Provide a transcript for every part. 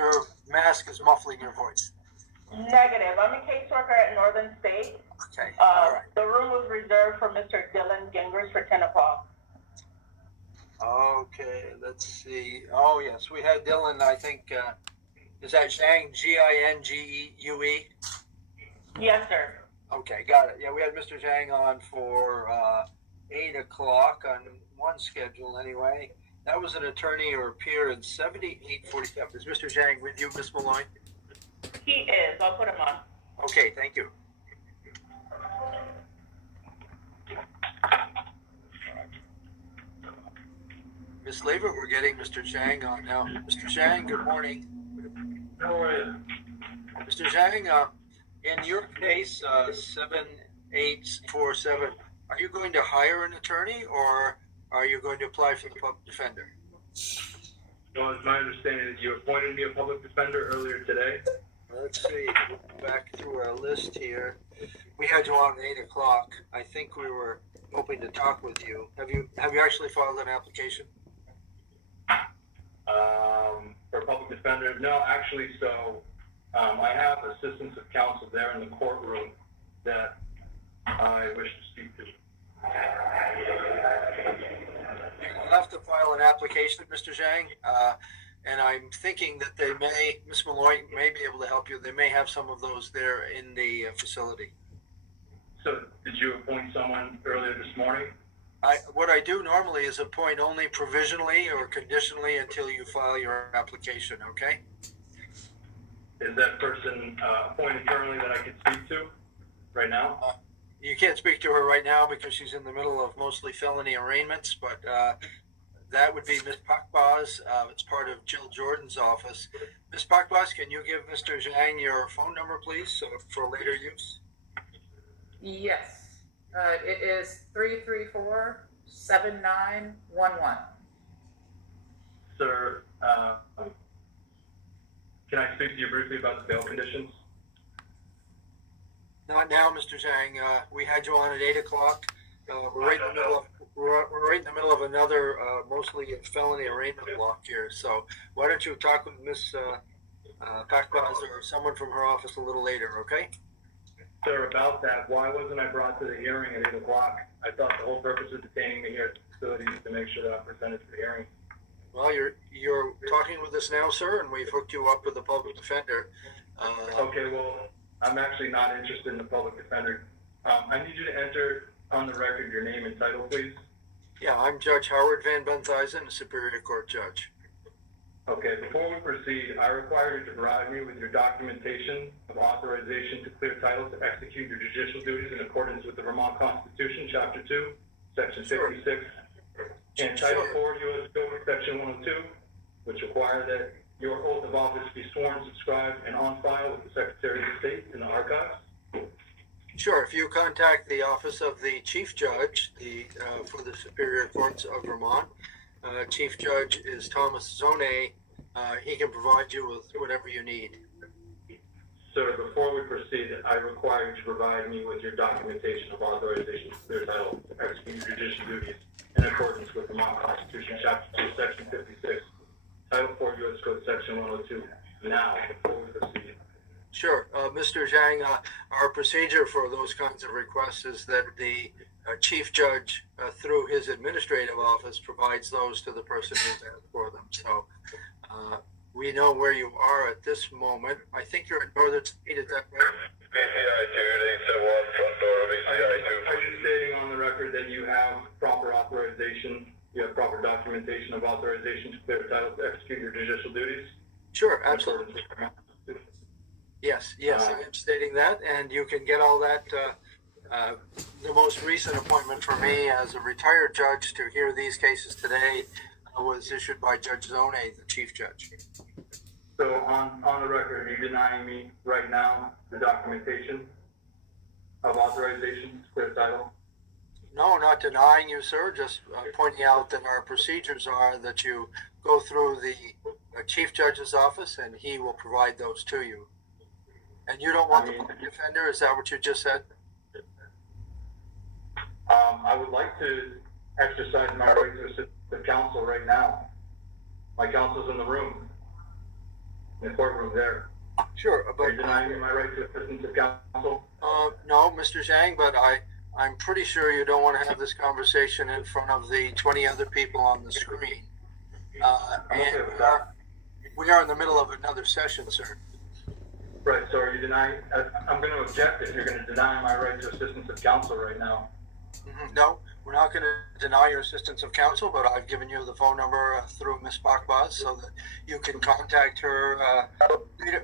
your mask is muffling your voice. Negative. I'm a caseworker at Northern State. Okay, all right. The room was reserved for Mr. Dylan Gingues for 10 o'clock. Okay, let's see. Oh, yes, we had Dylan, I think, is that Zhang, Gingue? Yes, sir. Okay, got it. Yeah, we had Mr. Zhang on for 8 o'clock on one schedule anyway. That was an attorney or peer in 7847. Is Mr. Zhang with you, Ms. Malloy? He is. I'll put him on. Okay, thank you. Ms. Lever, we're getting Mr. Zhang on now. Mr. Zhang, good morning. How are you? Mr. Zhang, in your case, 7847, are you going to hire an attorney or are you going to apply for the public defender? Well, it's my understanding that you appointed me a public defender earlier today. Let's see, back through our list here. We had you on at 8 o'clock. I think we were hoping to talk with you. Have you actually filed an application? For public defender? No, actually, so I have assistants of counsel there in the courtroom that I wish to speak to. You'll have to file an application, Mr. Zhang, and I'm thinking that they may, Ms. Malloy may be able to help you. They may have some of those there in the facility. So, did you appoint someone earlier this morning? What I do normally is appoint only provisionally or conditionally until you file your application, okay? Is that person appointed currently that I could speak to right now? You can't speak to her right now because she's in the middle of mostly felony arraignments, but that would be Ms. Pakbaz. It's part of Jill Jordan's office. Ms. Pakbaz, can you give Mr. Zhang your phone number, please, for later use? Yes. It is 334-7911. Sir, can I speak to you briefly about the bail conditions? Not now, Mr. Zhang. We had you on at 8 o'clock. We're right in the middle of another mostly felony arraignment block here. So why don't you talk with Ms. Pakbaz or someone from her office a little later, okay? Sir, about that, why wasn't I brought to the hearing at 8 o'clock? I thought the whole purpose of detaining me here at the facility is to make sure that I'm presented to the hearing. Well, you're talking with us now, sir, and we've hooked you up with the public defender. Okay, well, I'm actually not interested in the public defender. I need you to enter on the record your name and title, please. Yeah, I'm Judge Howard Van Benthuizen, a Superior Court judge. Okay, before we proceed, I require you to provide me with your documentation of authorization to clear title to execute your judicial duties in accordance with the Vermont Constitution, Chapter 2, Section 56, and Title 4, U.S. Code, Section 102, which require that your oath of office be sworn, subscribed, and on file with the Secretary of State in the archives. Sure. If you contact the office of the Chief Judge for the Superior Courts of Vermont, Chief Judge is Thomas Zone. He can provide you with whatever you need. Sir, before we proceed, I require you to provide me with your documentation of authorization to clear title to execute your judicial duties in accordance with the Vermont Constitution, Chapter 2, Section 56, Title 4, U.S. Code, Section 102. Now, before we proceed. Sure. Mr. Zhang, our procedure for those kinds of requests is that the Chief Judge, through his administrative office, provides those to the person who's asked for them. So we know where you are at this moment. I think you're at Northern State, is that right? Are you stating on the record that you have proper authorization, you have proper documentation of authorization to clear title to execute your judicial duties? Sure, absolutely. Yes, I'm stating that, and you can get all that. The most recent appointment for me as a retired judge to hear these cases today was issued by Judge Zone, the Chief Judge. So on the record, are you denying me right now the documentation of authorization to clear title? No, not denying you, sir, just pointing out that our procedures are that you go through the Chief Judge's office and he will provide those to you. And you don't want the public defender, is that what you just said? I would like to exercise my right to assist the counsel right now. My counsel's in the room. in the courtroom there. Sure, Are but you denying me my right to assistance of counsel? no, Mr. Zhang, but I'm pretty sure you don't want to have this conversation in front of the 20 other people on the screen. I'm okay And with that. we are in the middle of another session, sir. Right, so are you denying, I'm going to object if you're going to deny my right to assistance of counsel right now. No, we're not going to deny your assistance of counsel, but I've given you the phone number through Ms. Bakbaz so that you can contact her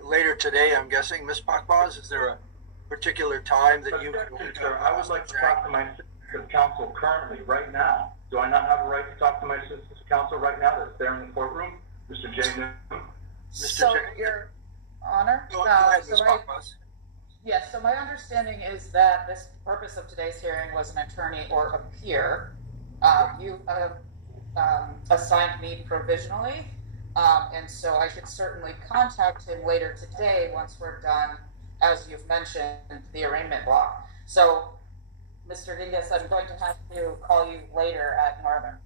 later today, I'm guessing. Ms. Bakbaz, is there a particular time that you can Objection, sir. I would like to talk to my assistant of counsel currently, right now. Do I not have a right to talk to my assistant of counsel right now that's there in the courtroom? Mr. J. Newman? So, Zhang? Your Honor, Go ahead, Ms. so Bakbaz. yes, so my understanding is that this purpose of today's hearing was an attorney or a peer. You assigned me provisionally, and so I could certainly contact him later today once we're done, as you've mentioned, the arraignment block. So, Mr. Gingues, I'm going to have to call you later at Northern.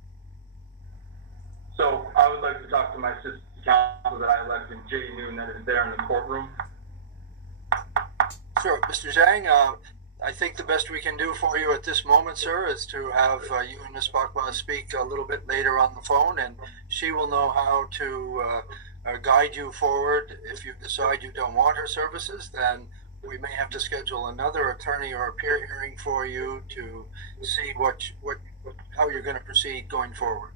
So I would like to talk to my assistant of counsel that I elected, J. Newman, that is there in the courtroom. Sure, Mr. Zhang, I think the best we can do for you at this moment, sir, is to have you and Ms. Bakbaz speak a little bit later on the phone, and she will know how to guide you forward. If you decide you don't want her services, then we may have to schedule another attorney or a peer hearing for you to see how you're going to proceed going forward.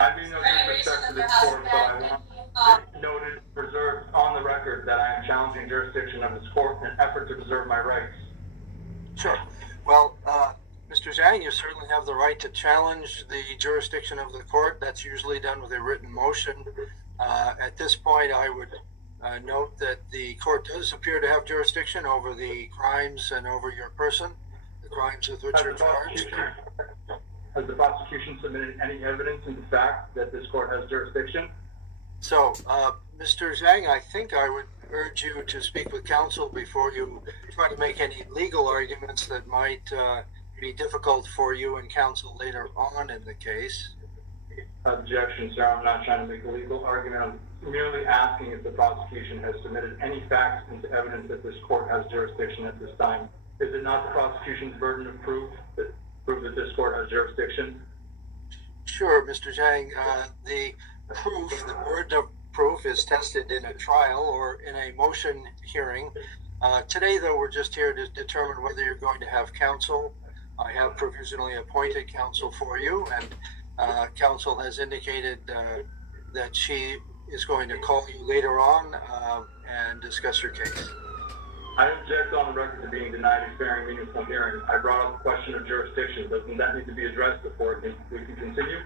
I mean no disrespect to this court, but I want it noted, preserved on the record that I am challenging jurisdiction of this court in an effort to preserve my rights. Sure. Well, Mr. Zhang, you certainly have the right to challenge the jurisdiction of the court. That's usually done with a written motion. At this point, I would note that the court does appear to have jurisdiction over the crimes and over your person, the crimes with which you're charged. Has the prosecution submitted any evidence in fact that this court has jurisdiction? So, Mr. Zhang, I think I would urge you to speak with counsel before you try to make any legal arguments that might be difficult for you and counsel later on in the case. Objection, sir. I'm not trying to make a legal argument. I'm merely asking if the prosecution has submitted any facts into evidence that this court has jurisdiction at this time. Is it not the prosecution's burden of proof that this court has jurisdiction? Sure, Mr. Zhang. The burden of proof is tested in a trial or in a motion hearing. Today, though, we're just here to determine whether you're going to have counsel. I have provisionally appointed counsel for you, and counsel has indicated that she is going to call you later on and discuss your case. I object on the record to being denied a fair and meaningful hearing. I brought up the question of jurisdiction. Doesn't that need to be addressed before we can continue?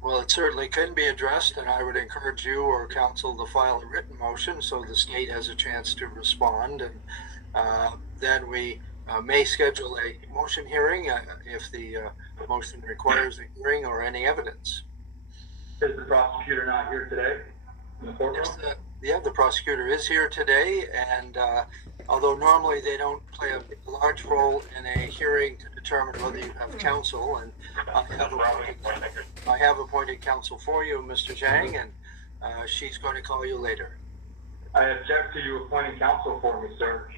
Well, it certainly can be addressed, and I would encourage you or counsel to file a written motion so the state has a chance to respond, and then we may schedule a motion hearing if the motion requires a hearing or any evidence. Is the prosecutor not here today in the courtroom? The prosecutor is here today, and although normally they don't play a large role in a hearing to determine whether you have counsel, and I have appointed counsel for you, Mr. Zhang, and she's going to call you later. I object to you appointing counsel for me, sir.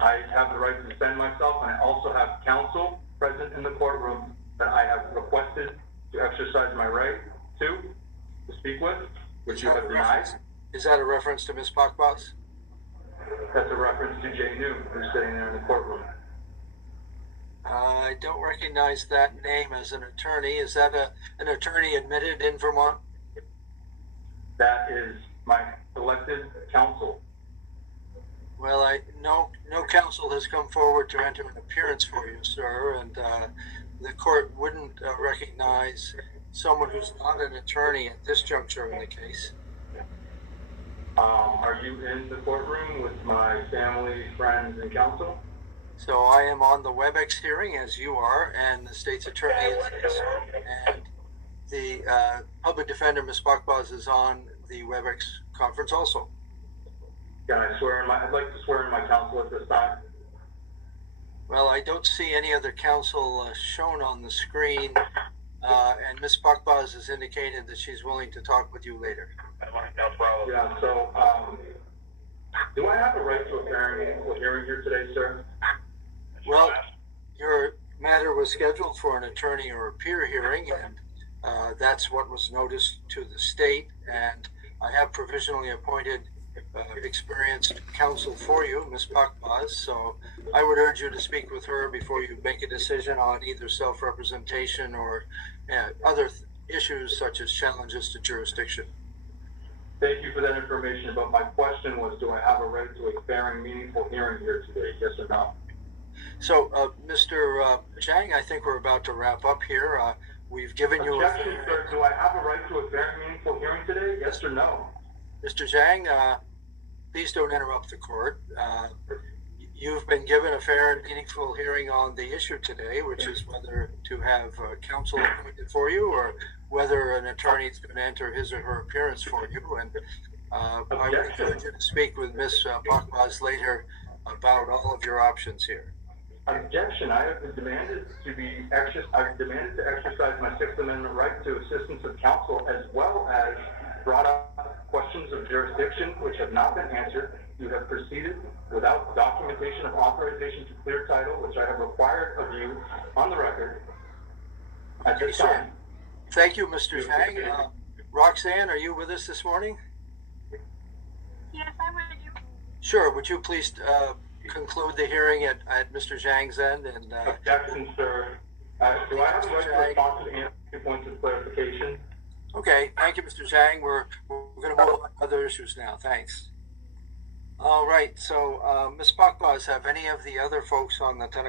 I have the right to defend myself, and I also have counsel present in the courtroom that I have requested to exercise my right to speak with, which you have denied. Is that a reference to Ms. Bakbaz? That's a reference to Jay New, who's sitting there in the courtroom. I don't recognize that name as an attorney. Is that an attorney admitted in Vermont? That is my elected counsel. Well, no counsel has come forward to enter an appearance for you, sir, and the court wouldn't recognize someone who's not an attorney at this juncture in the case. Are you in the courtroom with my family, friends, and counsel? So I am on the WebEx hearing, as you are, and the state's attorney is, and the public defender, Ms. Bakbaz, is on the WebEx conference also. Can I swear in I'd like to swear in my counsel at this time. Well, I don't see any other counsel shown on the screen, and Ms. Bakbaz has indicated that she's willing to talk with you later. Yeah, so, do I have a right to a fair and equal hearing here today, sir? Well, your matter was scheduled for an attorney or a peer hearing, and that's what was noticed to the state. And I have provisionally appointed experienced counsel for you, Ms. Pakbaz. So I would urge you to speak with her before you make a decision on either self-representation or other issues such as challenges to jurisdiction. Thank you for that information, but my question was, do I have a right to a fair and meaningful hearing here today, yes or no? So, Mr. Chang, I think we're about to wrap up here. We've given you Objection, sir, do I have a right to a fair and meaningful hearing today, yes or no? Mr. Zhang, please don't interrupt the court. You've been given a fair and meaningful hearing on the issue today, which is whether to have counsel appointed for you or whether an attorney is going to enter his or her appearance for you. And I would encourage you to speak with Ms. Pakbaz later about all of your options here. Objection, I have demanded to exercise my Sixth Amendment right to assistance of counsel, as well as brought up questions of jurisdiction which have not been answered. You have proceeded without documentation of authorization to clear title, which I have required of you on the record at this time. Thank you, Mr. Zhang. Roxanne, are you with us this morning? Yes, I'm with you. Sure. Would you please conclude the hearing at Mr. Zhang's end? And Objection, sir. Do I have a right to respond to any points of clarification? Okay, thank you, Mr. Zhang. We're going to move on to other issues now. Thanks. All right. So, Ms. Pakbaz, have any of the other folks on the 10